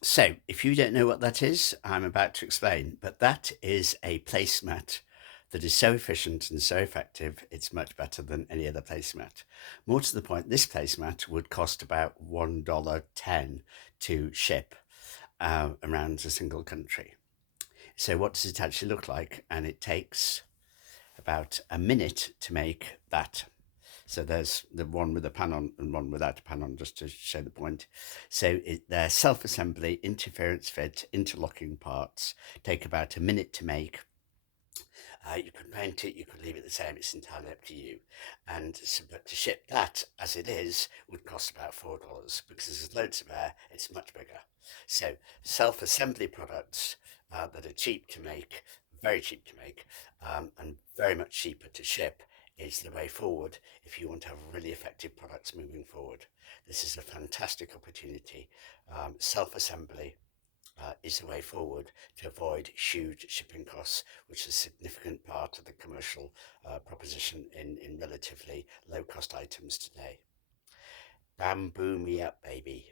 So, if you don't know what that is, I'm about to explain, but that is a placemat that is so efficient and so effective, it's much better than any other placemat. More to the point, this placemat would cost about $1.10 to ship around a single country. So, what does it actually look like? And it takes about a minute to make that. So there's the one with a pan on and one without a pan on, just to show the point. So they're self-assembly, interference fit, interlocking parts, take about a minute to make. You can paint it, you can leave it the same, it's entirely up to you. And so, but to ship that as it is would cost about $4 because there's loads of air, it's much bigger. So self-assembly products that are cheap to make, very cheap to make, and very much cheaper to ship is the way forward if you want to have really effective products moving forward. This is a fantastic opportunity. Self-assembly is the way forward to avoid huge shipping costs, which is a significant part of the commercial proposition in relatively low cost items today. Bamboo me up, baby.